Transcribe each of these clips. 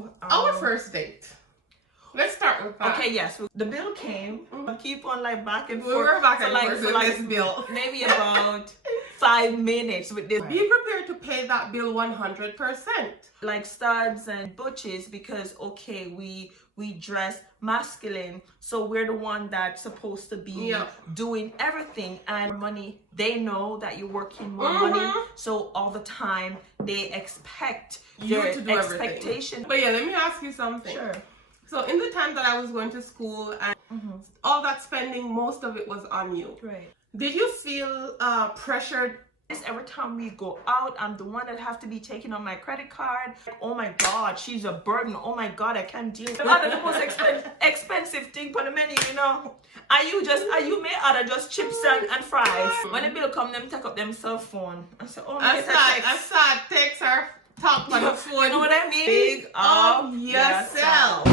So, our first date. Let's start with that. Okay, yes. The bill came. Keep on like back and forth. We were back and for forth with this bill. Maybe about 5 minutes with this. Be prepared to pay that bill 100%. Like studs and butches, because okay, we dress masculine, so we're the one that's supposed to be doing everything, and money, they know that you're working more money, so all the time they expect You their to do expectation. everything. But yeah, let me ask you something. Sure. So in the time that I was going to school and all that spending, most of it was on you. Right. Did you feel pressured? Every time we go out, I'm the one that have to be taking on my credit card. Oh my God, she's a burden. Oh my God, I can't deal with that. The most expensive thing for the menu, you know. Are you may order just chips and fries. When the bill come, them take up them cell phone. I say, oh my God, I saw text her talk on the phone. You know what I mean? Big up yourself.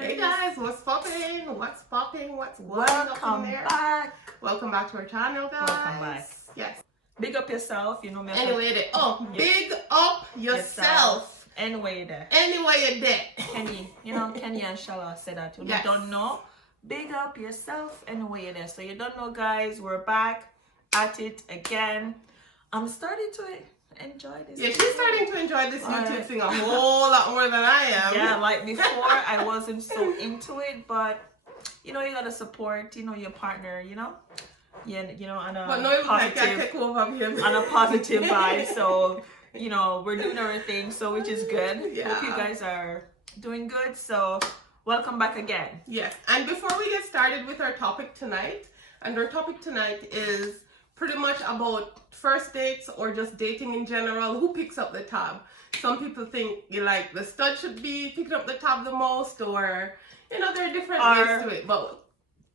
Hey guys, what's popping? What's popping? What's welcome back? Welcome back to our channel, guys. Welcome back. Yes. Big up yourself, you know me. Anyway, big up yourself. Anyway there. Anyway you there. Kenni&Shella said that. You don't know. Big up yourself anyway there. So you don't know, guys, we're back at it again. I'm starting to enjoy this. Yeah, she's starting to enjoy this YouTube thing a whole lot more than I am. Yeah, like before I wasn't so into it, but you know, you gotta support, you know, your partner, you know. Yeah, you know, on a positive vibe. So, you know, we're doing everything, so which is good. Yeah. Hope you guys are doing good. So welcome back again. Yes. And before we get started with our topic tonight, and our topic tonight is pretty much about first dates or just dating in general. Who picks up the tab? Some people think like the stud should be picking up the tab the most, or you know, there are different ways to it. But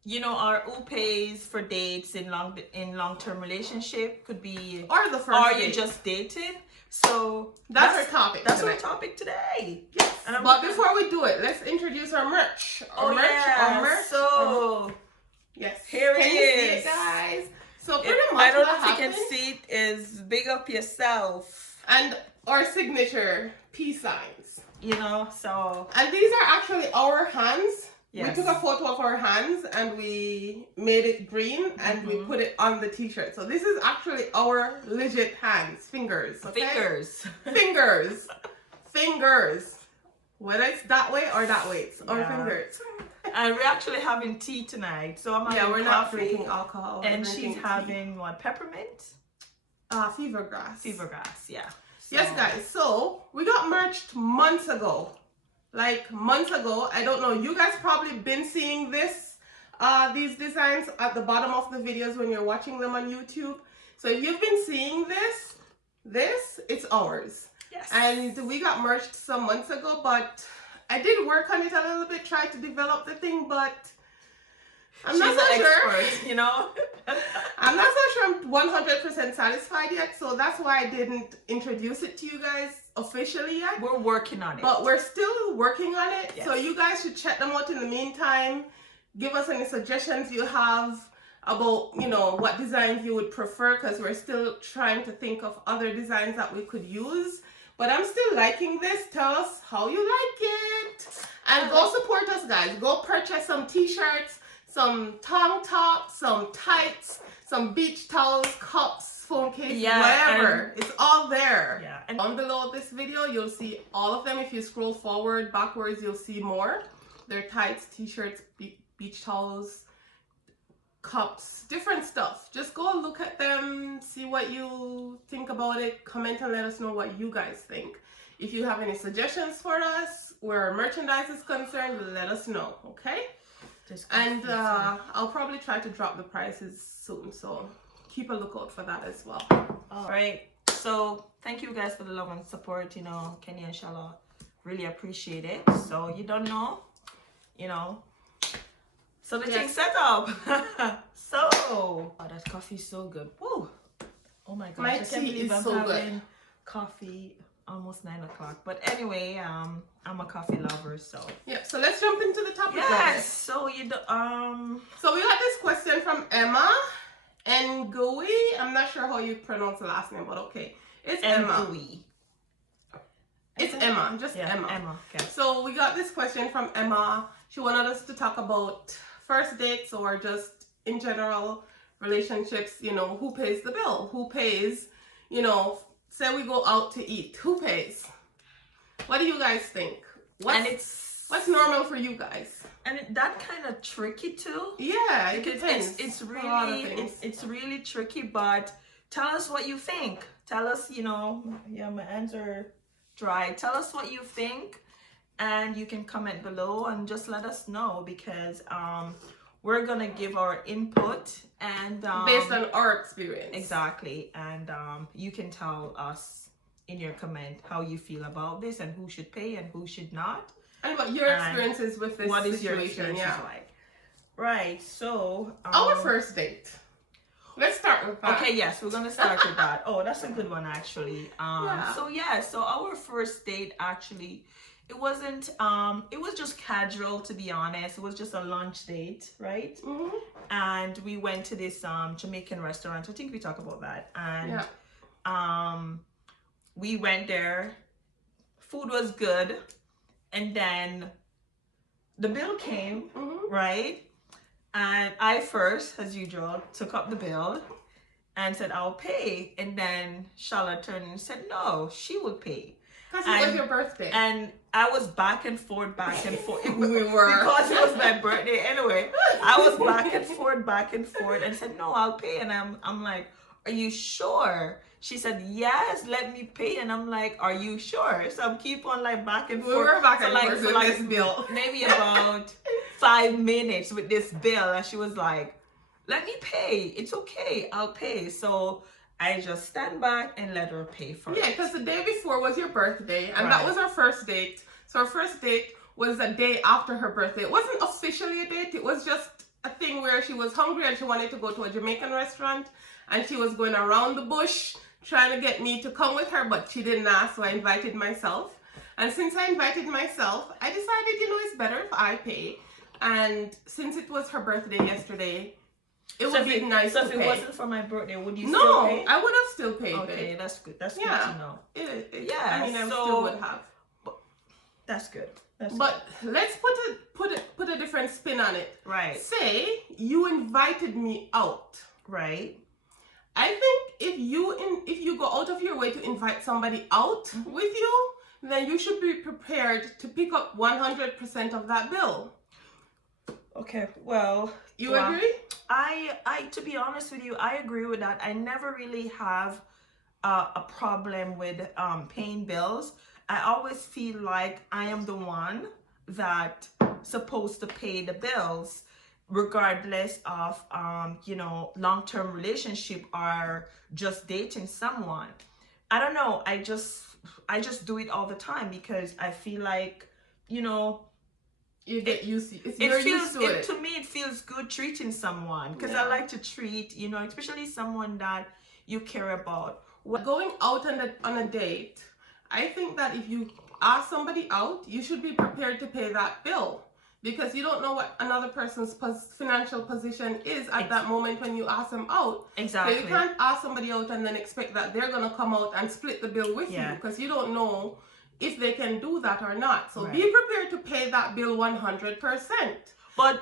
you know, who pays for dates in long-term relationship could be, or the first or date. you just dated. So that's our topic. That's our topic today. Yes. But before we do it, let's introduce our merch. Our merch. So yes, here it is, guys. So pretty much I don't know if you can see it, is big up yourself and our signature peace signs. You know, so and these are actually our hands. Yes. We took a photo of our hands and we made it green and we put it on the t-shirt. So this is actually our legit hands, fingers. Okay? Fingers. Whether it's that way or that way, it's our fingers. And we're actually having tea tonight. So I'm having we're coffee, not drinking alcohol. And she's having what, peppermint? Fever grass. Fever grass, yeah. So. Yes, guys. So we got merched months ago. Like months ago. I don't know. You guys probably been seeing this, these designs at the bottom of the videos when you're watching them on YouTube. So if you've been seeing this, it's ours. Yes. And we got merged some months ago, but I did work on it a little bit, try to develop the thing, but I'm not so sure. You know? I'm not so sure I'm 100% satisfied yet, so that's why I didn't introduce it to you guys officially yet. We're working on it. But we're still working on it, yes. So you guys should check them out in the meantime. Give us any suggestions you have about, you know, what designs you would prefer, because we're still trying to think of other designs that we could use. But I'm still liking this. Tell us how you like it. And go support us, guys. Go purchase some t-shirts, some tank tops, some tights, some beach towels, cups, phone cases, whatever. It's all there. Yeah. And down below this video, you'll see all of them. If you scroll forward, backwards, you'll see more. They're tights, t-shirts, beach towels, cups, different stuff. Just go look at them, see what you think about it, comment and let us know what you guys think. If you have any suggestions for us where our merchandise is concerned, let us know, okay? And I'll probably try to drop the prices soon, so keep a lookout for that as well. All right, so thank you guys for the love and support. You know, Kenni&Shella, really appreciate it. So you don't know, you know, so the thing's set up. So, oh, that coffee's so good. Woo! Oh my gosh, my I can't tea believe is I'm so having good. Coffee almost 9 o'clock. But anyway, I'm a coffee lover, so yeah. So let's jump into the topic. Yes. So you So we got this question from Emma. Ngui. I'm not sure how you pronounce the last name, but okay. It's Emma. It's Emma, just Emma. Okay. So we got this question from Emma. She wanted us to talk about first dates or just in general relationships, you know, who pays the bill? Who pays, you know, say we go out to eat. Who pays? What do you guys think? What's normal for you guys? And that kind of tricky too. Yeah, it depends. It's really tricky, but tell us what you think. Tell us, you know, yeah, my hands are dry. Tell us what you think, and you can comment below and just let us know, because we're gonna give our input and based on our experience. Exactly. And you can tell us in your comment how you feel about this and who should pay and who should not. And what your experience is with this situation. Your experience like. Right, so our first date. Let's start with that. Okay, yes, we're gonna start with that. Oh, that's a good one actually. So our first date actually, it wasn't it was just casual, to be honest. It was just a lunch date, right? Mm-hmm. And we went to this Jamaican restaurant. I think we talked about that. And we went there. Food was good. And then the bill came, right? And I first, as usual, took up the bill and said, I'll pay. And then Shella turned and said, no, she will pay. Because it was your birthday. And I was back and forth. We were. Because it was my birthday anyway. I was back and forth and said, no, I'll pay. And I'm like, are you sure? She said, yes, let me pay. And I'm like, are you sure? So I'm keep on like back and forth. We were back and forth with this bill. Maybe about 5 minutes with this bill. And she was like, let me pay. It's okay. I'll pay. So I just stand back and let her pay for it. Yeah, because the day before was your birthday. And that was our first date. So our first date was a day after her birthday. It wasn't officially a date. It was just a thing where she was hungry and she wanted to go to a Jamaican restaurant. And she was going around the bush trying to get me to come with her, but she didn't ask, so I invited myself. And since I invited myself, I decided, you know, it's better if I pay. And since it was her birthday yesterday, it would be nice to pay. So if it wasn't for my birthday, would you still pay? No, I would have still paid. Okay, that's good. That's good to know. I mean, I still would have. That's good. But let's put a different spin on it. Right. Say you invited me out. Right. I think if you go out of your way to invite somebody out with you, then you should be prepared to pick up 100% of that bill. Okay, well, you agree? I to be honest with you, I agree with that. I never really have a problem with paying bills. I always feel like I am the one that supposed to pay the bills, regardless of you know, long-term relationship or just dating someone. I don't know, I just do it all the time because I feel like, you know, you get used to it. To me, it feels good treating someone, because I like to treat, you know, especially someone that you care about. Going out on a date, I think that if you ask somebody out, you should be prepared to pay that bill, because you don't know what another person's financial position is at that moment when you ask them out. Exactly. So you can't ask somebody out and then expect that they're going to come out and split the bill with you, because you don't know if they can do that or not. So be prepared to pay that bill 100%. But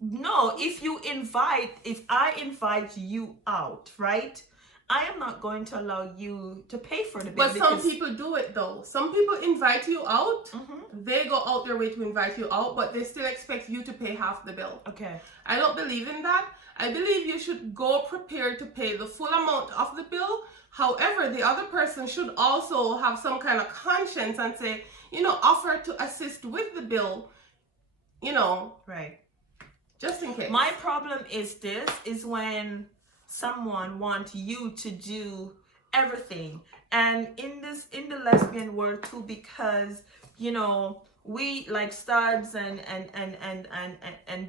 no, if I invite you out, right? I am not going to allow you to pay for the bill. But some people do it though. Some people invite you out. They go out their way to invite you out, but they still expect you to pay half the bill. Okay. I don't believe in that. I believe you should go prepared to pay the full amount of the bill. However, the other person should also have some kind of conscience and say, you know, offer to assist with the bill, you know. Right. Just in case. My problem is when someone wants you to do everything. And in the lesbian world too, because, you know, we like studs and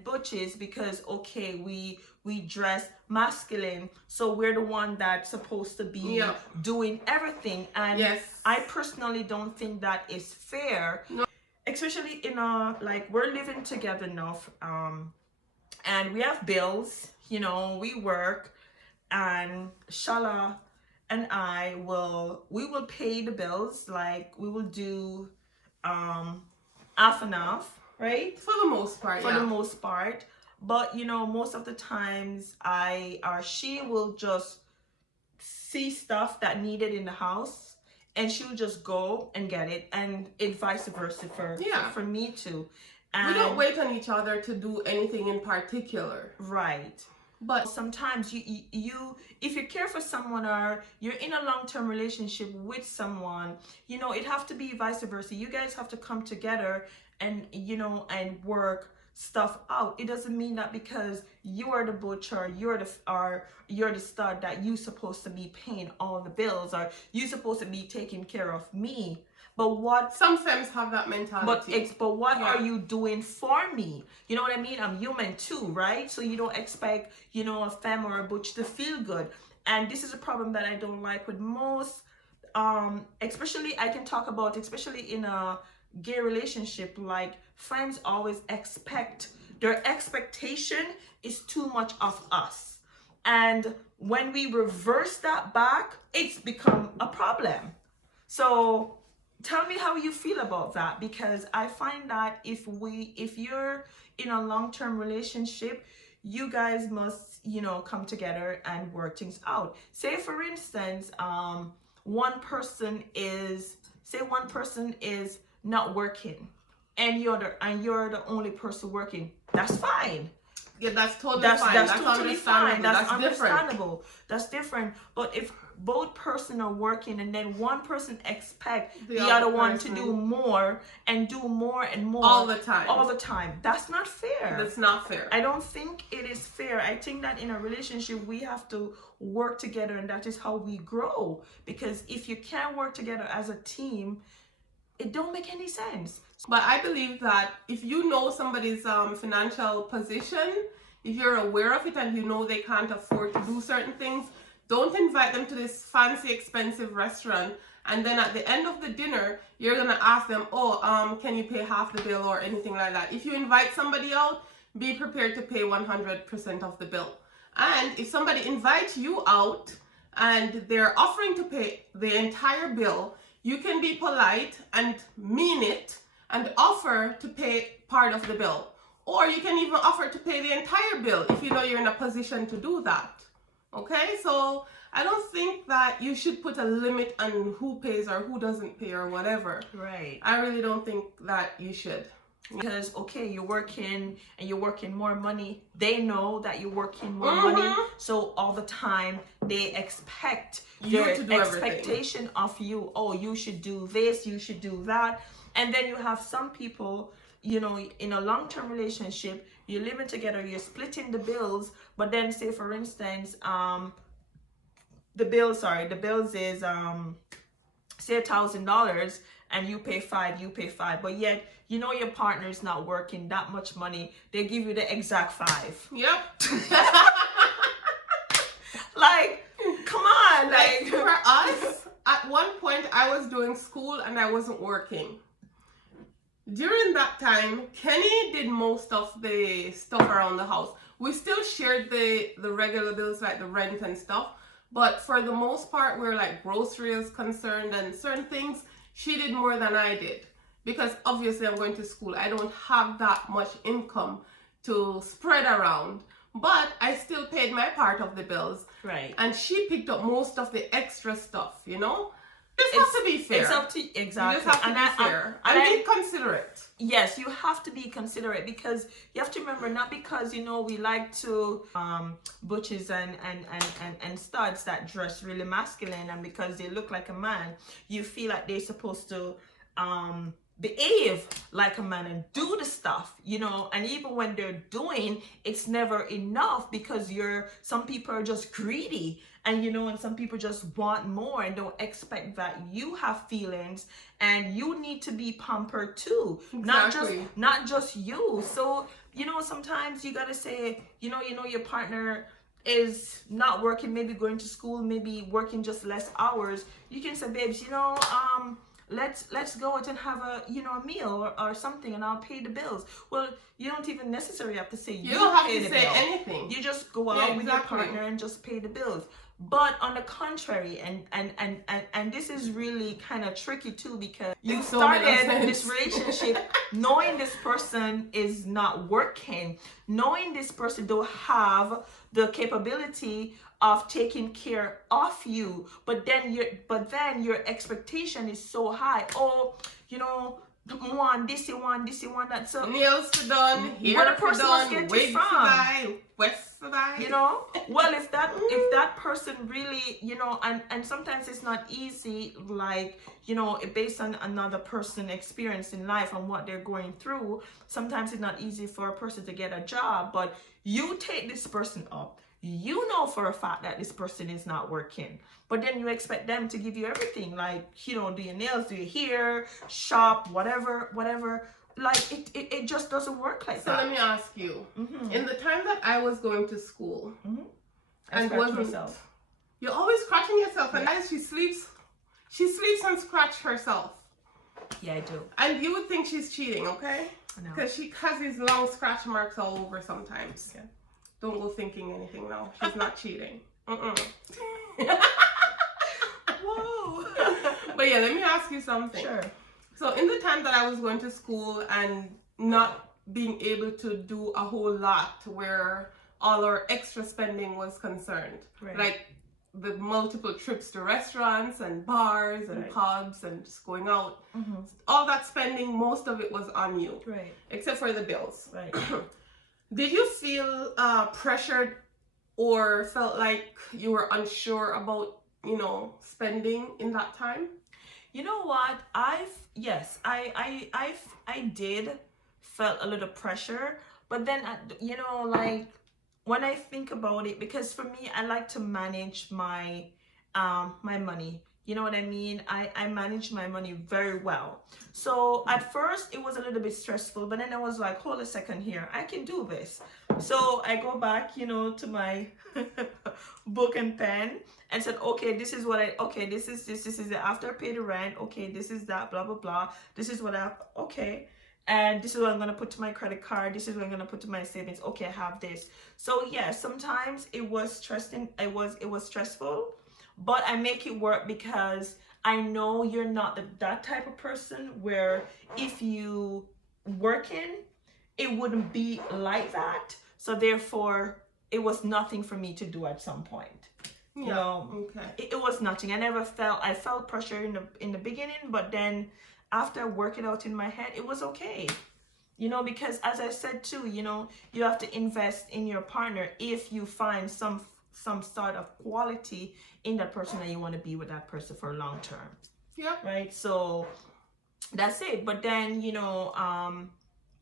butches, because okay, we dress masculine, so we're the one that's supposed to be doing everything. And I personally don't think that is fair. No. Especially in a, like, we're living together now, and we have bills, you know, we work, and Shella and we will pay the bills. Like, we will do half and half, right? For the most part, For the most part. But, you know, most of the times I or she will just see stuff that needed in the house, and she will just go and get it, and it vice versa for me too. And we don't wait on each other to do anything in particular. Right. But sometimes you if you care for someone, or you're in a long-term relationship with someone, you know, it have to be vice versa. You guys have to come together and, you know, and work stuff out. It doesn't mean that because you are the butcher, you're the stud, that you supposed to be paying all the bills, or you supposed to be taking care of me. But what some femmes have that mentality. But what are you doing for me? You know what I mean? I'm human too, right? So you don't expect, you know, a femme or a butch to feel good. And this is a problem that I don't like with most, especially I can talk about, especially in a gay relationship. Like, friends always expect, their expectation is too much of us. And when we reverse that back, it's become a problem. So tell me how you feel about that, because I find that if you're in a long-term relationship, you guys must, you know, come together and work things out. Say for instance, one person is not working, and you're the only person working. That's fine. Yeah, that's totally fine. That's totally fine. That's understandable. That's different. But if both person are working, and then one person expect the other one to do more and more all the time, that's not fair. That's not fair. I don't think it is fair. I think that in a relationship we have to work together, and that is how we grow. Because if you can't work together as a team, it don't make any sense. But I believe that if you know somebody's financial position, if you're aware of it and you know they can't afford to do certain things, don't invite them to this fancy, expensive restaurant, and then at the end of the dinner, you're gonna ask them, oh, can you pay half the bill or anything like that. If you invite somebody out, be prepared to pay 100% of the bill. And if somebody invites you out and they're offering to pay the entire bill, you can be polite and mean it and offer to pay part of the bill. Or you can even offer to pay the entire bill if you know you're in a position to do that. Okay, so I don't think that you should put a limit on who pays or who doesn't pay or whatever. Right. I really don't think that you should. Because, okay, you're working and you're working more money. They know that you're working more money. So all the time they expect their expectation of you. Oh, you should do this, you should do that. And then you have some people, you know, in a long-term relationship, you're living together, you're splitting the bills, but then say for instance, the bills is say $1,000 and you pay $5, but yet you know your partner's not working that much money, they give you the exact $5. Yep. Like, come on. Like for us, at one point I was doing school and I wasn't working. During that time, Kenny did most of the stuff around the house. We still shared the regular bills like the rent and stuff, but for the most part, where like groceries concerned and certain things, she did more than I did. Because obviously I'm going to school. I don't have that much income to spread around. But I still paid my part of the bills. Right. And she picked up most of the extra stuff, you know? It has to be fair. It's up to exactly. You just have to be fair and be considerate. Yes, you have to be considerate, because you have to remember, not because, you know, we like to butches and studs that dress really masculine, and because they look like a man, you feel like they're supposed to behave like a man and do the stuff, you know. And even when they're doing, it's never enough, because some people are just greedy, and you know, and some people just want more and don't expect that you have feelings and you need to be pampered too. Exactly. Not just you. So, you know, sometimes you gotta say, you know, your partner is not working, maybe going to school, maybe working just less hours. You can say, babes, you know, let's go out and have a a meal or something, and I'll pay the bills. Well, you don't even necessarily have to say you don't have to say anything. You just go out with your partner and just pay the bills. But on the contrary, and this is really kind of tricky too, because you started this relationship knowing this person is not working, knowing this person don't have the capability of taking care of you, but then your expectation is so high. Oh, you want this, you want that. So nails to done, hair to done, wigs to buy, west to buy. Well, if that person really, and sometimes it's not easy, like, based on another person's experience in life and what they're going through. Sometimes it's not easy for a person to get a job, but you take this person up. You know for a fact that this person is not working, but then you expect them to give you everything, like, do your nails, do your hair, shop, whatever. Like, it just doesn't work like that. So let me ask you, in the time that I was going to school, and wasn't myself. You're always scratching yourself, and as she sleeps and scratch herself. Yeah, I do. And you would think she's cheating, okay? No. Because she has these long scratch marks all over sometimes. Yeah. Don't go thinking anything now. She's not cheating. Whoa. But yeah, let me ask you something. Sure. So in the time that I was going to school and not being able to do a whole lot where all our extra spending was concerned, right. Like the multiple trips to restaurants and bars and pubs and just going out, all that spending, most of it was on you, right? Except for the bills, right? Did you feel pressured or felt like you were unsure about, spending in that time? You know what? I did felt a little pressure, but then, like, when I think about it, because for me, I like to manage my my money. You know what I mean? I manage my money very well. So at first it was a little bit stressful, but then I was like, hold a second here, I can do this. So I go back, to my book and pen and said, okay, this is what this is it. After I pay the rent, okay, this is that, blah, blah, blah. This is what okay. And this is what I'm going to put to my credit card. This is what I'm going to put to my savings. Okay, I have this. So yeah, sometimes it was stressing. It was stressful. But I make it work because I know you're not that type of person where if you working, it wouldn't be like that. So therefore, it was nothing for me to do at some point. Okay. It was nothing. I felt pressure in the beginning, but then after I work it out in my head, it was okay. Because as I said too, you have to invest in your partner if you find some sort of quality in that person that you want to be with that person for long term. Yeah. Right. So that's it. But then,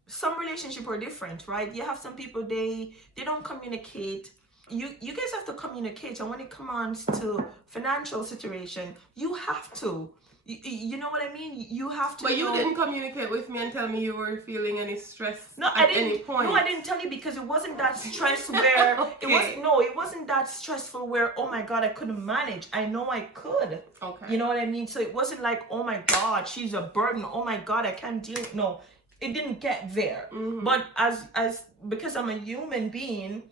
some relationships are different, right? You have some people, they don't communicate. You guys have to communicate. And when it comes to financial situation, you have to. You know what I mean? You have to. But you didn't communicate with me and tell me you were feeling any stress any point. No, I didn't tell you because it wasn't that stress where okay. It wasn't that stressful where, oh my God, I couldn't manage. I know I could. Okay. You know what I mean? So it wasn't like, oh my God, she's a burden. Oh my God, I can't deal. No, it didn't get there. But as because I'm a human being,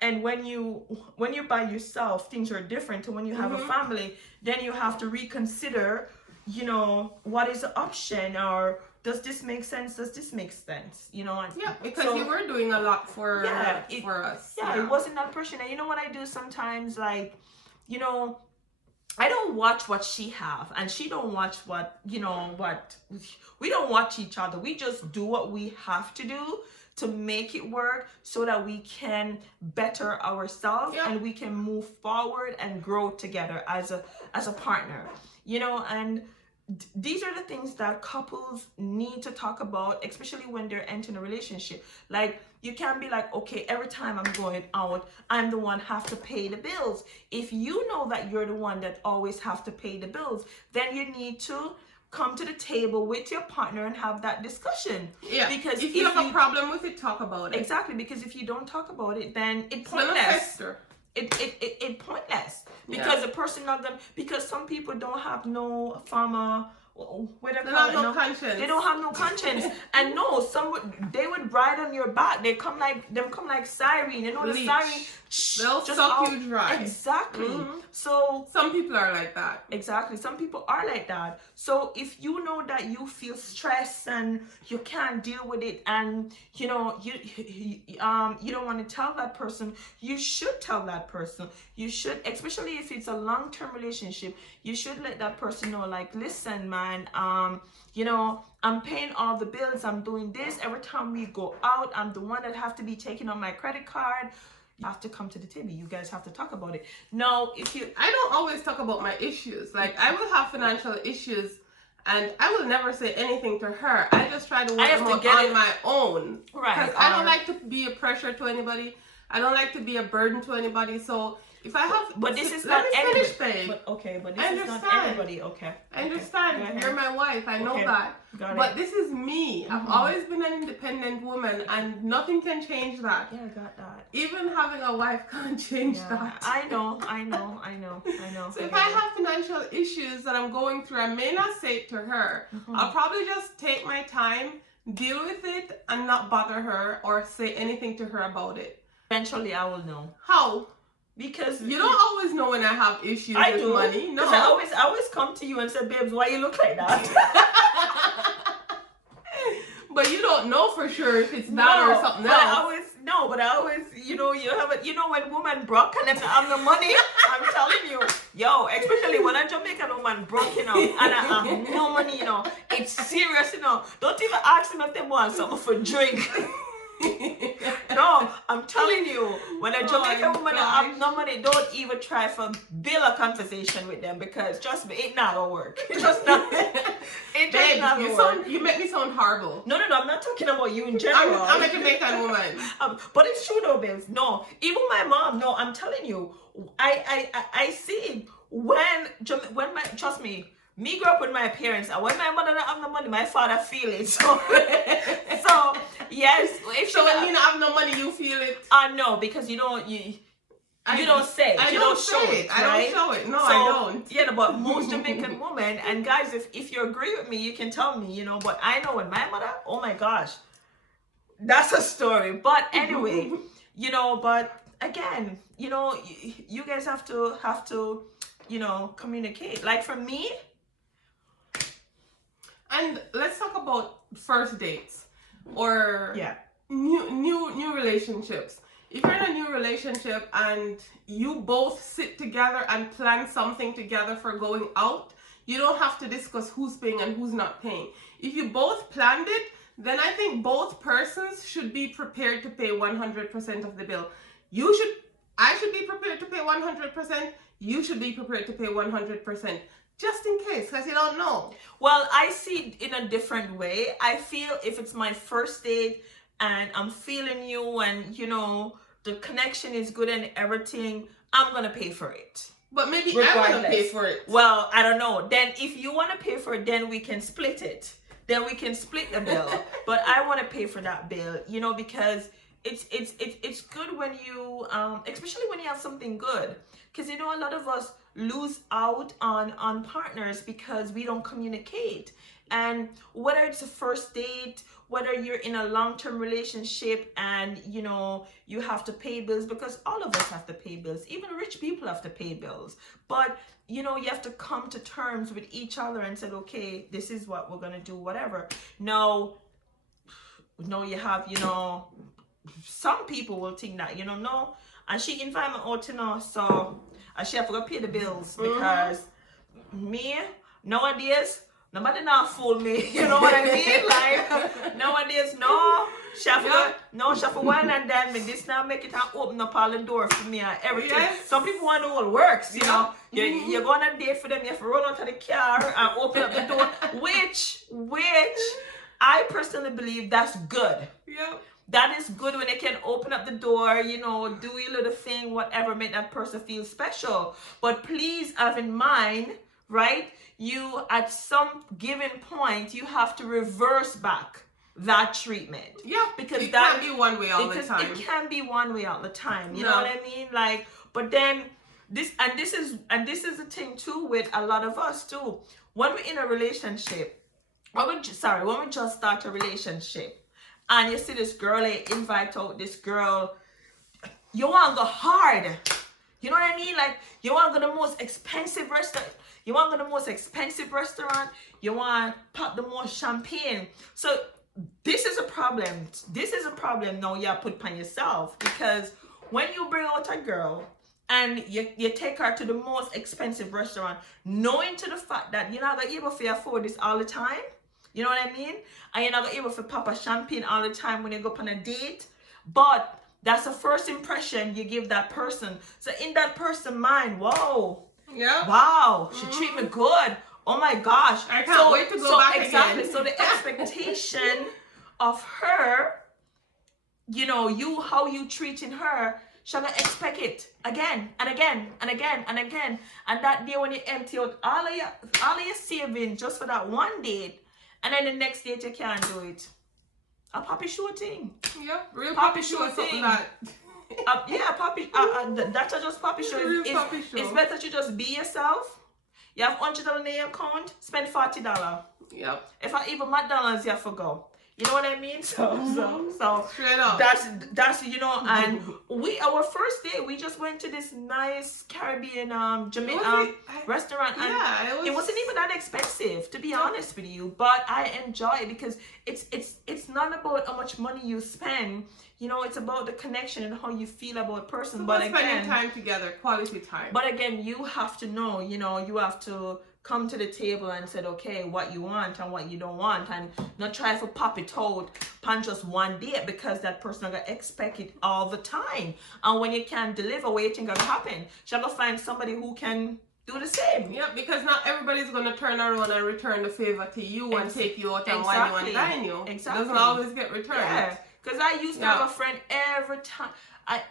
and when you're by yourself, things are different. And when you have a family, then you have to reconsider, what is the option, or does this make sense? Does this make sense? Because you were doing a lot for us. Yeah, it wasn't that person. And you know what I do sometimes, like, I don't watch what she have, and she don't watch what we don't watch each other. We just do what we have to do to make it work so that we can better ourselves and we can move forward and grow together as a partner, and these are the things that couples need to talk about, especially when they're entering a relationship. Like, you can't be like, okay, every time I'm going out, I'm the one have to pay the bills. If you know that you're the one that always have to pay the bills, then you need to come to the table with your partner and have that discussion. Yeah. Because if you have a problem with it, talk about it. Exactly. Because if you don't talk about it, then it's pointless. It pointless. Because the person not gonna, because some people don't have no form of Where they have no conscience. They don't have no conscience. And no, they would ride on your back. They come like siren. You know the siren. They'll suck you dry. Exactly. So some people are like that. Exactly. Some people are like that. So if you know that you feel stress and you can't deal with it, and you know you don't want to tell that person, you should tell that person. You should, especially if it's a long-term relationship, you should let that person know, like, listen, man, you know, I'm paying all the bills, I'm doing this. Every time we go out, I'm the one that have to be taking on my credit card. You have to come to the table. You guys have to talk about it. No, I don't always talk about my issues. Like, I will have financial issues and I will never say anything to her. I just try to work them out on my own. Right. Because I don't like to be a pressure to anybody. I don't like to be a burden to anybody. So if I have, but this is not everybody. But this is not everybody. Okay. I understand. You're my wife. I know that. But this is me. I've always been an independent woman, and nothing can change that. Yeah, I got that. Even having a wife can't change that. I know. So if I have financial issues that I'm going through, I may not say it to her. I'll probably just take my time, deal with it, and not bother her or say anything to her about it. Eventually, I will know. How? Because you don't always know when I have issues with money. No, I always come to you and say, babes, why you look like that? But you don't know for sure if it's that or something else. But I always, you know, when woman broke and them have no money, I'm telling you, especially when a Jamaican woman broke, you know, and I have no money, you know, it's serious, you know. Don't even ask them if they want something for drink. No, I'm telling you, when a Jamaican woman have no money, don't even try for build a conversation with them, because trust me, it not gonna work. It just not. It just not gonna work. You make me sound horrible. No, I'm not talking about you in general. I'm a Jamaican woman. But it's true though, babes. No, even my mom. No, I'm telling you, I see when trust me. Me grew up with my parents, and when my mother don't have no money, my father feel it. So yes, if so when you don't have no money, you feel it. No, because you don't say it. You don't show it. I don't show it. No, I don't. Yeah, but most Jamaican women, and guys, if you agree with me, you can tell me. You know, but I know when my mother, oh my gosh, that's a story. But anyway, you know, but again, you know, you guys have to, you know, communicate. Like for me. And let's talk about first dates or new relationships. If you're in a new relationship and you both sit together and plan something together for going out, you don't have to discuss who's paying and who's not paying. If you both planned it, then I think both persons should be prepared to pay 100% of the bill. I should be prepared to pay 100%. You should be prepared to pay 100%. Just in case, because you don't know. Well, I see it in a different way. I feel if it's my first date and I'm feeling you and, you know, the connection is good and everything, I'm going to pay for it. But maybe I want to pay for it. Well, I don't know. Then if you want to pay for it, then we can split it. Then we can split the bill. But I want to pay for that bill, you know, because it's good when you, especially when you have something good. Because, you know, a lot of us lose out on partners because we don't communicate. And whether it's a first date, whether you're in a long-term relationship and, you know, you have to pay bills, because all of us have to pay bills. Even rich people have to pay bills. But, you know, you have to come to terms with each other and say, okay, this is what we're going to do, whatever. No, you have, you know, some people will think that, you know, no, and she invite me out, you know, so and she have to go pay the bills, because me, nowadays, nobody not fool me. You know what I mean? Like, nowadays, she have to wine and dine me. This now make it and open up all the door for me and everything. Yes. Some people want to know what works, you know. You go on a date for them, you have to run out of the car and open up the door, which I personally believe that's good. Yeah. That is good when they can open up the door, you know, do a little thing, whatever, make that person feel special. But please have in mind, right, you at some given point, you have to reverse back that treatment. Yeah, because it can't be one way all the time. It can be one way all the time. You know what I mean? Like, but then this is the thing too with a lot of us too. When we're in a relationship, when we just start a relationship, and you see this girl, they invite out this girl, you want to go hard. You know what I mean? Like, you want to go to the most expensive restaurant. You want to go to the most expensive restaurant. You want to pop the most champagne. So this is a problem. This is a problem now you put upon yourself, because when you bring out a girl and you take her to the most expensive restaurant, knowing to the fact that you're not going to be able to afford this all the time. You know what I mean? And you're not going to be able to pop a champagne all the time when you go on a date. But that's the first impression you give that person. So in that person's mind, whoa, yeah, wow, she treat me good. Oh my gosh, I can't wait to go back exactly. again. So the expectation of her, you know, how you treating her, she's gonna expect it again and again and again and again. And that day when you empty out all of your savings just for that one date, and then the next date you can't do it. A poppy show thing. Yep, real poppy show thing. Yeah, poppy. That's just poppy show. It's better to just be yourself. You have $100 in your account, spend $40. Yep. If I even McDonald's, you have to go. You know what I mean? So straight up. That's you know, and our first day we just went to this nice Caribbean Jamaican restaurant, and it wasn't even that expensive, to be honest with you. But I enjoy it because it's not about how much money you spend. You know, it's about the connection and how you feel about a person. But again, spending time together, quality time. But again, you have to know. You know, you have to come to the table and said, okay, what you want and what you don't want, and not try to pop it out on just one date, because that person gonna expect it all the time. And when you can't deliver, what you think gonna happen? She's gonna find somebody who can do the same. Yeah, because not everybody's gonna turn around and return the favor to you and take you out and wine you and dine you. Exactly. It doesn't always get returned. Yeah, because I used to have a friend every time.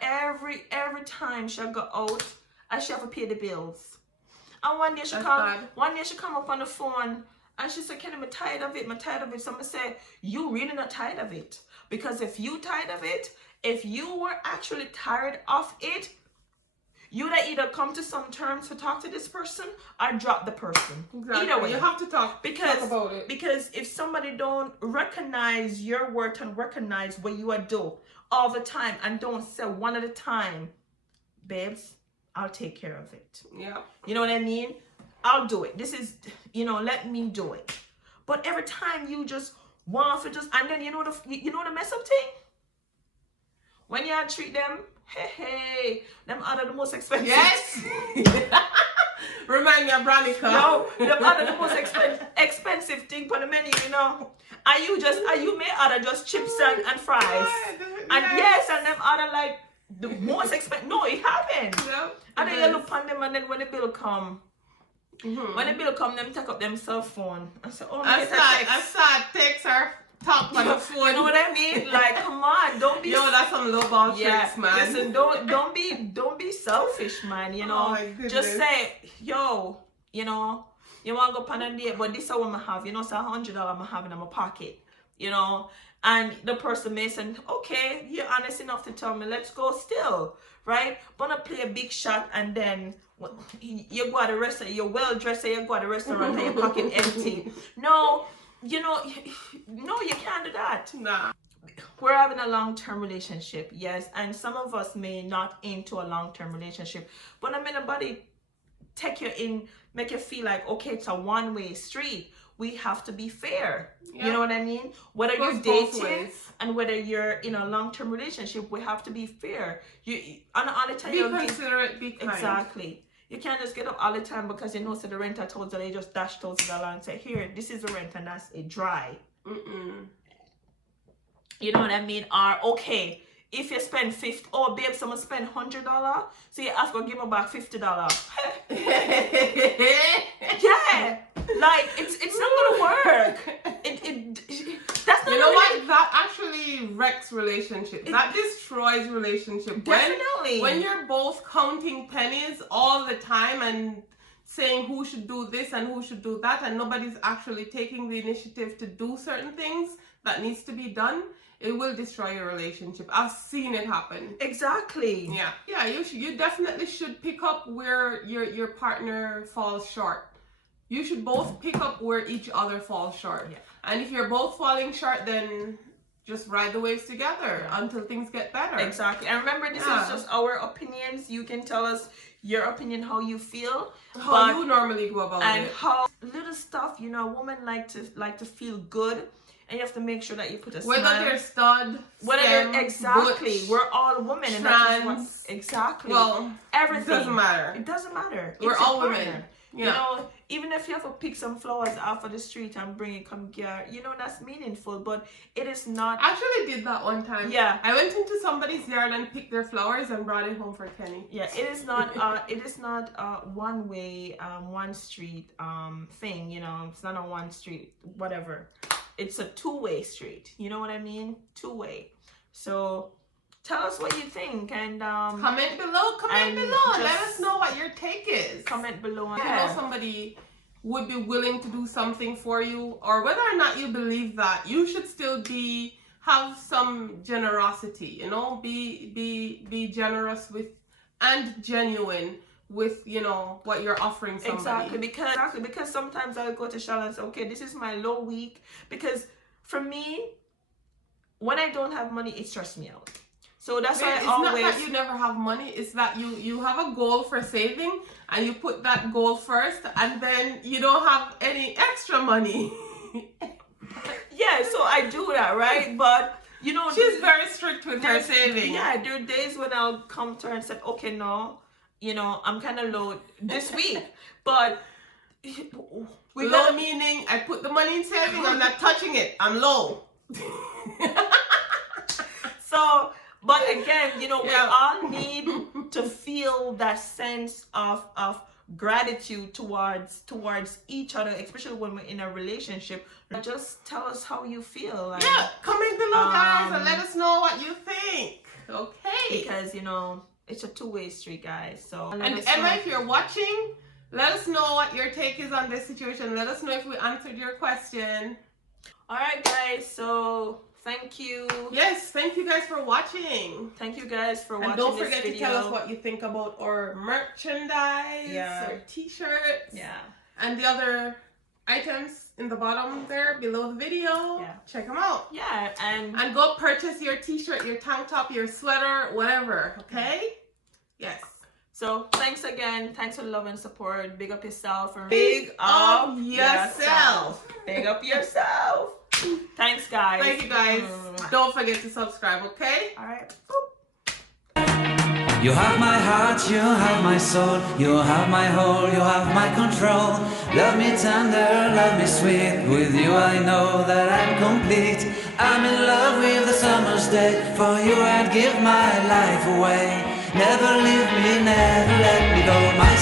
Every time she go out, I should have to pay the bills. And one day she come up on the phone and she said, Kenny, I'm tired of it. So I'm going to say, you really not tired of it. Because if you tired of it, if you were actually tired of it, you'd either come to some terms to talk to this person or drop the person. Exactly. Either way. You have to talk about it. Because if somebody don't recognize your worth and recognize what you are doing all the time and don't say one at a time, babes, I'll take care of it. Yeah. You know what I mean? I'll do it. This is, you know, let me do it. But every time you just want to just, and then you know the mess up thing? When you treat them, hey, them are the most expensive. Yes. Remind me of Branica. No, them are the most expensive thing for the menu, you know. Are you may order just chips and fries. And yes, and them other like the most expensive. No, it happens. No, and then you look on them, and then when the bill come, them take up them cell phone and say, "Oh, I saw text her talk on the phone." You know what I mean? Like, come on, don't be. Yo, that's some low ball tricks, man. Listen, don't be selfish, man. You know, just say, yo, you know, you want to go on a date, but this is what I have. You know, so $100 I'm having in my pocket. You know. And the person may say, okay, you're honest enough to tell me, let's go still, right? But not play a big shot and then you go to the restaurant, you're well dressed, and you go to the restaurant and your pocket empty. No, you know, no, you can't do that. Nah. We're having a long-term relationship, yes, and some of us may not aim to a long-term relationship, but I mean, nobody take you in, make you feel like, okay, it's a one-way street. We have to be fair. Yep. You know what I mean? Whether you're dating and whether you're in a long-term relationship, we have to be fair. You all the time. Be considerate, be kind. Exactly. You can't just get up all the time because you know so the renter told you, they just dash $1,000 and say, here, this is the rent and that's it, dry. You know what I mean? Or okay, if you spend $50, oh babe, someone spend $100, so you have to give me back $50. Yeah, like it's not gonna work. That's not. You know what? That actually wrecks relationships. That destroys relationship. Definitely. When you're both counting pennies all the time and saying who should do this and who should do that, and nobody's actually taking the initiative to do certain things that needs to be done, it will destroy your relationship. I've seen it happen. Exactly. Yeah. You definitely should pick up where your partner falls short. You should both pick up where each other falls short. Yeah. And if you're both falling short, then just ride the waves together until things get better. Exactly. And remember, this is just our opinions. You can tell us your opinion, how you feel, how you normally go about it, and how little stuff. You know, women like to feel good, and you have to make sure that you put a whether smile. They're stud, whether stem, they're exactly. butch, we're all women, and trans, exactly. Well, everything doesn't matter. It doesn't matter. We're all women. Yeah. You know, even if you have to pick some flowers off of the street and bring it come here, you know, that's meaningful, but it is not. I actually did that one time. Yeah. I went into somebody's yard and picked their flowers and brought it home for Kenny. Yeah, it is not one way, one street thing, you know, it's not a one street, whatever. It's a two-way street. You know what I mean? Two-way. So tell us what you think, and comment below. Let us know what your take is. Comment below. If you know somebody would be willing to do something for you, or whether or not you believe that, you should still have some generosity. You know, be generous with and genuine with, you know, what you're offering somebody. Exactly, because sometimes I'll go to Shella and say, okay, this is my low week, because for me, when I don't have money, it stresses me out. So that's why it's not that you never have money, it's that you have a goal for saving and you put that goal first, and then you don't have any extra money. Yeah, so I do that, right? But you know, she's very strict with her saving. Yeah, there are days when I'll come to her and say, okay, no, you know, I'm kind of low this week, but low meaning I put the money in saving, I'm not touching it, I'm low. So, but again, you know, we all need to feel that sense of gratitude towards each other, especially when we're in a relationship. Just tell us how you feel. Like, comment below, guys, and let us know what you think. Okay. Because, you know, it's a two-way street, guys. So, and Emma, if you're watching, let us know what your take is on this situation. Let us know if we answered your question. All right, guys. So thank you. Yes, thank you guys for watching. Thank you guys for watching. And don't forget to tell us what you think about our merchandise, our t-shirts, and the other items in the bottom there below the video. Check them out. And go purchase your t-shirt, your tank top, your sweater, whatever. Okay. Yes. So thanks again. Thanks for the love and support. Big up yourself. Big up yourself. Big up yourself. Thanks, guys. Thank you, guys. Don't forget to subscribe, okay? All right. You have my heart, you have my soul, you have my whole, you have my control. Love me tender, love me sweet. With you I know that I'm complete. I'm in love with the summer's day. For you I'd give my life away. Never leave me, never let me go. My